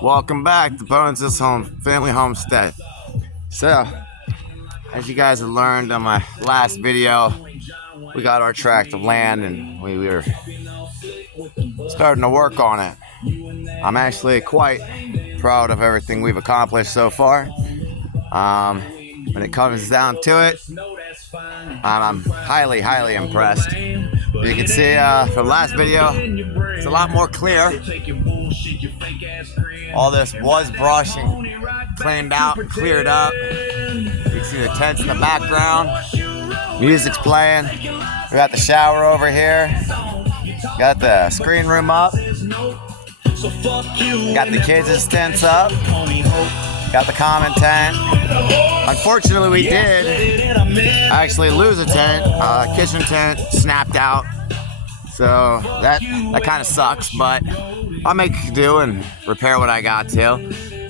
Welcome back to Bones' Home Family Homestead. So, as you guys have learned on my last video, we got our tract of land and we were starting to work on it. I'm actually quite proud of everything we've accomplished so far. When it comes down to it, I'm highly impressed. You can see from last video, it's a lot more clear. All this was brush and cleaned out, cleared up. You can see the tents in the background. Music's playing. We got the shower over here. Got the screen room up. Got the kids' tents up. Got the common tent. Unfortunately, we did actually lose a tent. Kitchen tent snapped out. So that kind of sucks, but I'll make do and repair what I got to.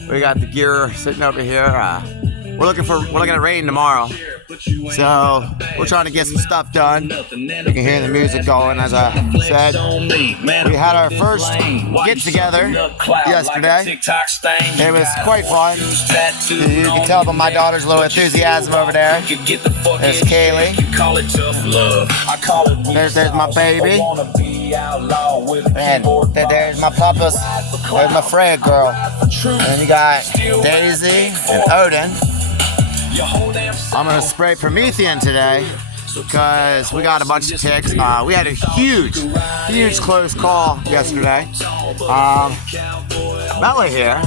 We got the gear sitting over here. We're looking at rain tomorrow. So we're trying to get some stuff done. You can hear the music going, as I said. We had our first get-together yesterday. It was quite fun. You can tell by my daughter's little enthusiasm over there. There's Kaylee. There's my baby. And there's my papa's. There's my Freya girl. And you got Daisy and Odin. I'm gonna spray Promethean today because we got a bunch of ticks. We had a huge close call yesterday. Bella here,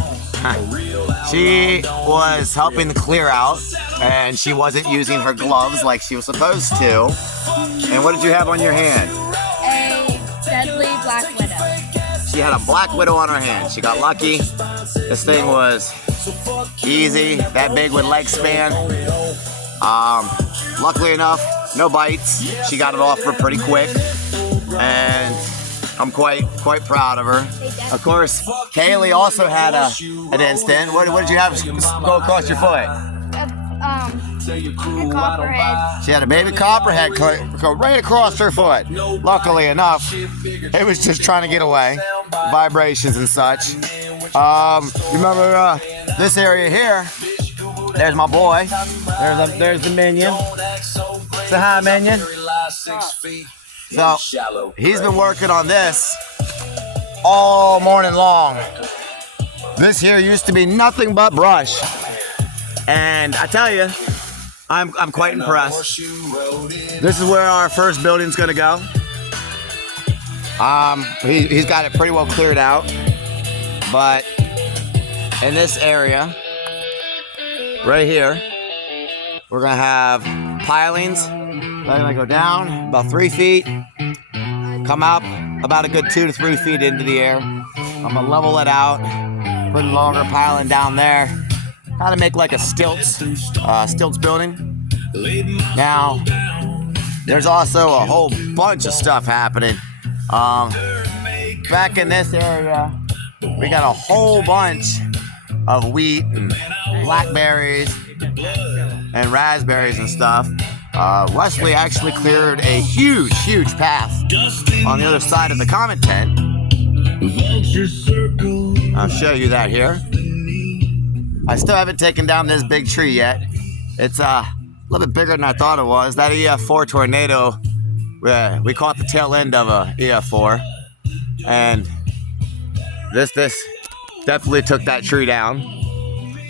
she was helping to clear out and she wasn't using her gloves like she was supposed to. And what did you have on your hand? A deadly black widow. She had a black widow on her hand. She got lucky. This thing was easy, that big with leg span. Luckily enough, no bites. She got it off for pretty quick, and I'm quite proud of her. Of course, Kaylee also had an instant. What did you have go across your foot? A copperhead. She had a baby copperhead go right across her foot. Luckily enough, it was just trying to get away. Vibrations and such. Remember this area here? There's my boy. There's the minion. Say hi, minion. So he's been working on this all morning long. This here used to be nothing but brush, and I tell you, I'm quite impressed. This is where our first building's gonna go. He's got it pretty well cleared out, but in this area right here, we're gonna have pilings. They're gonna go down about 3 feet, come up about a good 2 to 3 feet into the air. I'm gonna level it out, put a longer piling down there, kind of make like a stilts building. Now, there's also a whole bunch of stuff happening. Back in this area, we got a whole bunch of wheat and blackberries and raspberries and stuff. Wesley actually cleared a huge path on the other side of the common tent. I'll show you that here. I still haven't taken down this big tree yet. It's a little bit bigger than I thought it was. That EF4 tornado, we caught the tail end of a EF4, and this definitely took that tree down.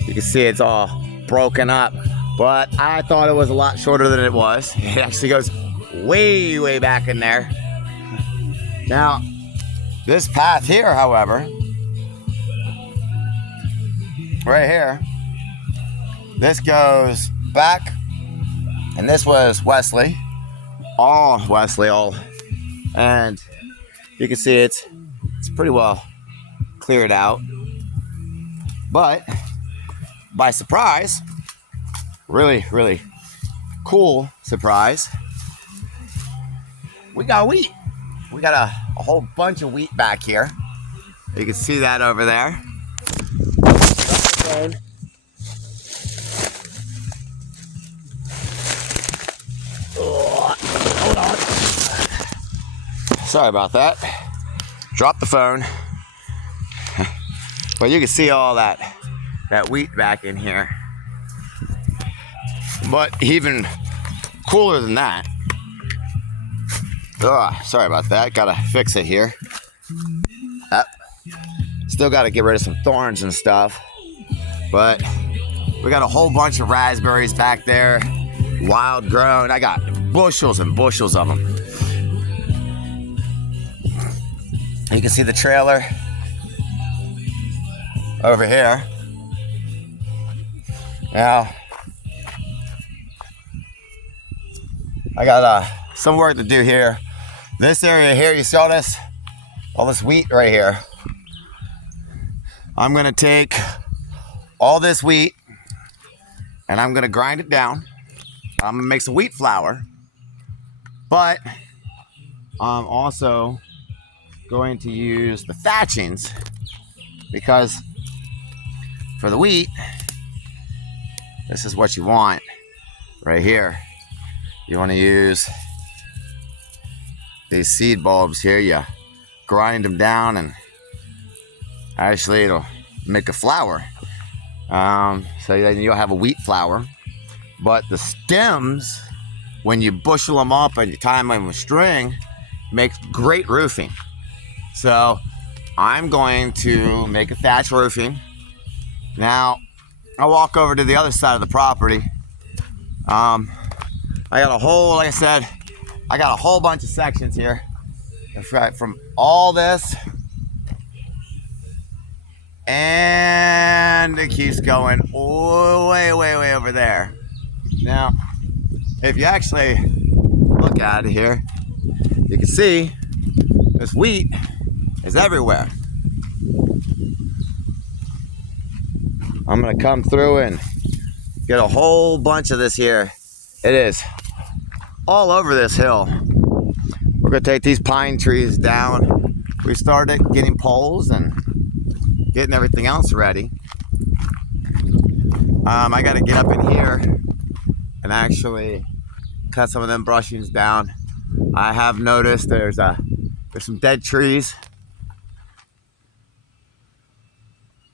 You can see it's all broken up, but I thought it was a lot shorter than it was. It actually goes way back in there. Now, this path here, however, right here, this goes back, and this was Wesley, and you can see it's pretty well cleared out. But by surprise, really cool surprise, we got wheat. We got a whole bunch of wheat back here. You can see that over there. Hold on. Sorry about that. Drop the phone. But you can see all that wheat back in here. But even cooler than that. Sorry about that. Gotta fix it here. Still gotta get rid of some thorns and stuff. But we got a whole bunch of raspberries back there. Wild grown. I got bushels and bushels of them. You can see the trailer over here. Now, I got some work to do here. This area here, you see all this wheat right here. I'm gonna take all this wheat and I'm gonna grind it down. I'm gonna make some wheat flour, but I'm also going to use the thatchings because for the wheat, this is what you want right here. You want to use these seed bulbs here. You grind them down and actually it'll make a flour. So then you'll have a wheat flour. But the stems, when you bushel them up and you tie them with string, makes great roofing. So I'm going to make a thatch roofing. Now, I'll walk over to the other side of the property. I got a whole, like I said, I got a whole bunch of sections here. That's right, from all this. And it keeps going way over there. Now, if you actually look at it here, you can see this wheat is everywhere. I'm gonna come through and get a whole bunch of this here. It is all over this hill. We're gonna take these pine trees down. We started getting poles and getting everything else ready. I gotta get up in here and actually cut some of them brushings down. I have noticed there's some dead trees.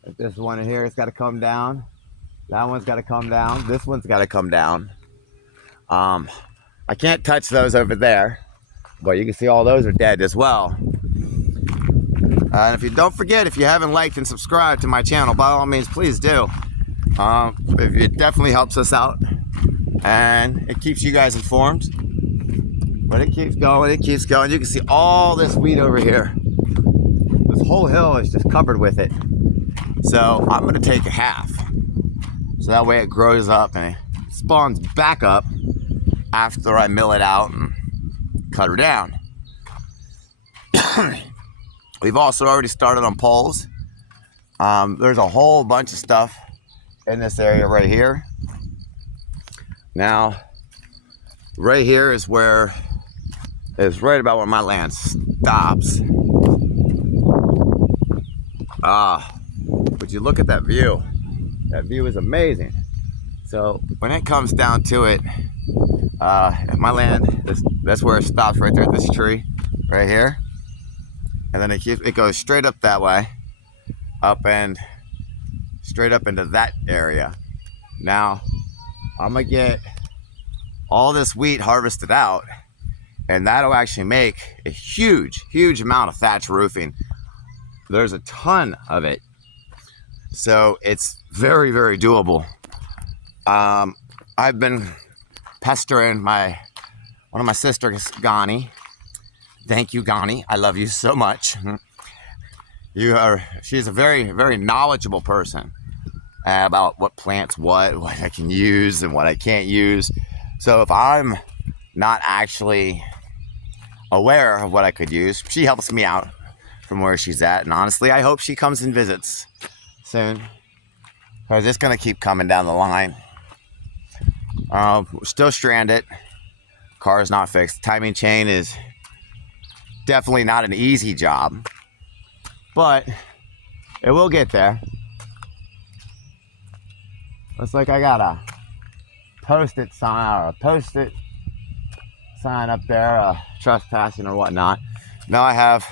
Like this one here, it's gotta come down. That one's gotta come down. This one's gotta come down. I can't touch those over there, but you can see all those are dead as well. And if you don't forget, if you haven't liked and subscribed to my channel, by all means, please do. It definitely helps us out and it keeps you guys informed. But it keeps going, it keeps going. You can see all this wheat over here. This whole hill is just covered with it. So I'm gonna take a half. So that way it grows up and it spawns back up after I mill it out and cut her down. We've also already started on poles. There's a whole bunch of stuff in this area right here. Now, right here is right about where my land stops. But you look at that view. That view is amazing. So when it comes down to it, my land, that's where it stops right there at this tree, right here. And then it goes straight up that way, up and straight up into that area. Now, I'm gonna get all this wheat harvested out, and that'll actually make a huge amount of thatch roofing. There's a ton of it. So it's very doable. I've been pestering one of my sisters, Gani. Thank you, Gani. I love you so much. She's a very knowledgeable person about what plants, what I can use and what I can't use. So if I'm not actually aware of what I could use, she helps me out from where she's at. And honestly, I hope she comes and visits soon, because it's gonna keep coming down the line. We're still stranded. Car is not fixed. Timing chain is definitely not an easy job, but it will get there. Looks like I got a post-it sign up there, trespassing or whatnot. Now I have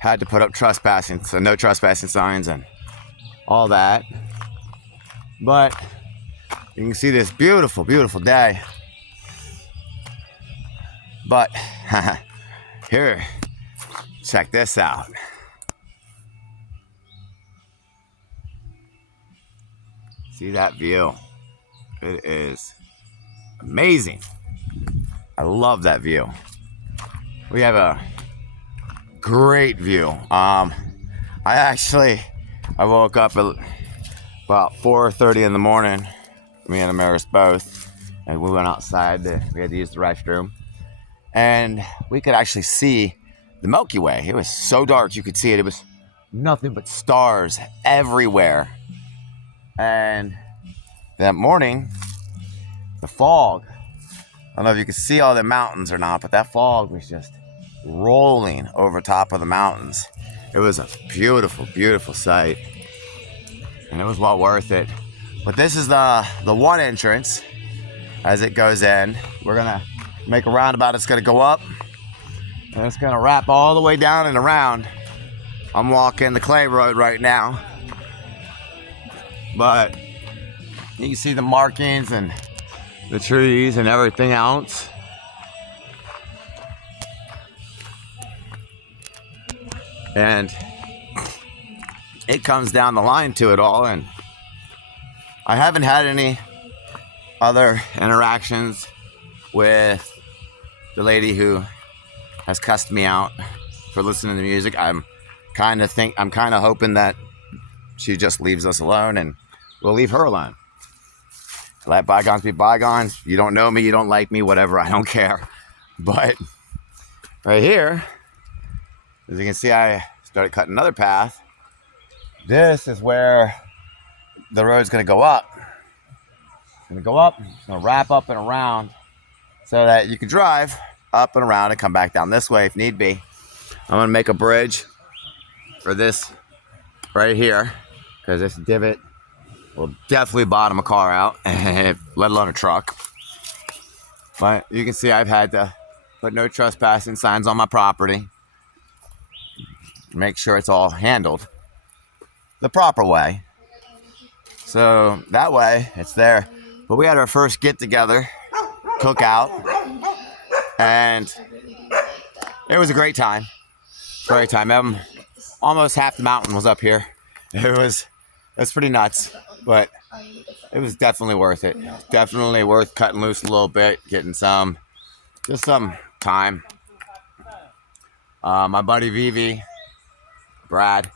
had to put up trespassing, so no trespassing signs, and all that. But you can see this beautiful, beautiful day. But here, check this out. See that view? It is amazing. I love that view. We have a great view. I woke up at about 4:30 in the morning, me and Amaris both, and we went outside. We had to use the restroom, and we could actually see the Milky Way. It was so dark you could see it. It was nothing but stars everywhere. And that morning, the fog, I don't know if you could see all the mountains or not, but that fog was just rolling over top of the mountains. It was a beautiful, beautiful sight, and it was well worth it. But this is the one entrance as it goes in. We're gonna make a roundabout. It's gonna go up, and it's gonna wrap all the way down and around. I'm walking the clay road right now, but you can see the markings and the trees and everything else. And it comes down the line to it all, and I haven't had any other interactions with the lady who has cussed me out for listening to music. I'm kind of hoping that she just leaves us alone, and we'll leave her alone. Let bygones be bygones. You don't know me, you don't like me, whatever, I don't care. But right here, as you can see, I started cutting another path. This is where the road's gonna go up. It's gonna go up, it's gonna wrap up and around so that you can drive up and around and come back down this way if need be. I'm gonna make a bridge for this right here, because this divot will definitely bottom a car out, let alone a truck. But you can see I've had to put no trespassing signs on my property. Make sure it's all handled the proper way. So that way it's there. But we had our first get together, cookout, and it was a great time. Great time. Almost half the mountain was up here. It was pretty nuts, but it was definitely worth it. Definitely worth cutting loose a little bit, getting some time. My buddy Vivi, Brad,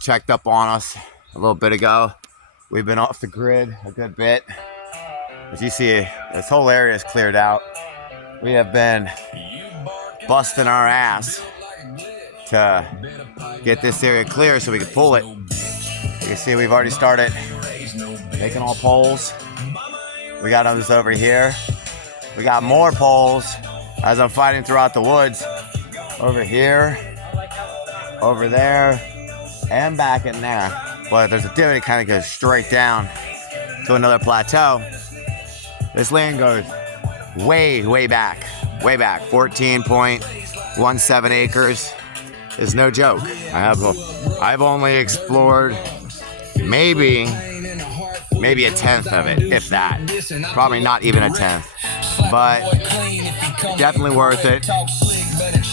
checked up on us a little bit ago. We've been off the grid a good bit. As you see, this whole area is cleared out. We have been busting our ass to get this area clear so we can pull it. You can see we've already started making all poles. We got others over here. We got more poles as I'm fighting throughout the woods. Over here, over there, and back in there. But there's a divot that kind of goes straight down to another plateau. This land goes way back. 14.17 acres is no joke. I've only explored maybe a tenth of it, if that. Probably not even a tenth, but definitely worth it.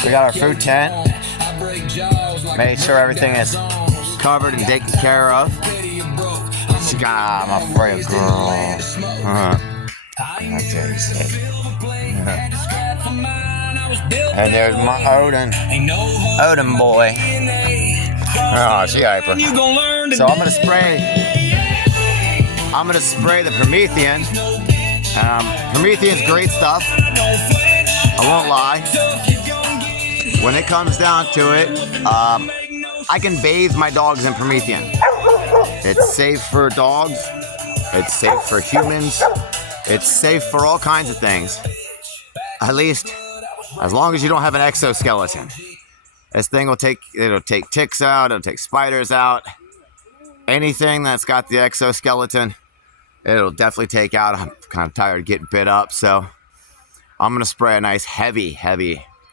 We got our food tent. Made sure everything is covered and taken care of. She got my frail girl. And there's my Odin boy. Oh, she hyper. So I'm gonna spray the Promethean. Promethean's great stuff. I won't lie. When it comes down to it, I can bathe my dogs in Promethean. It's safe for dogs. It's safe for humans. It's safe for all kinds of things. At least, as long as you don't have an exoskeleton. This thing it'll take ticks out, it'll take spiders out. Anything that's got the exoskeleton, it'll definitely take out. I'm kind of tired of getting bit up, so I'm gonna spray a nice heavy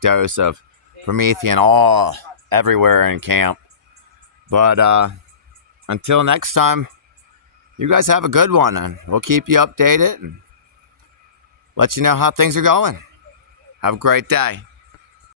dose of Promethean everywhere in camp. But until next time, you guys have a good one, and we'll keep you updated and let you know how things are going. Have a great day.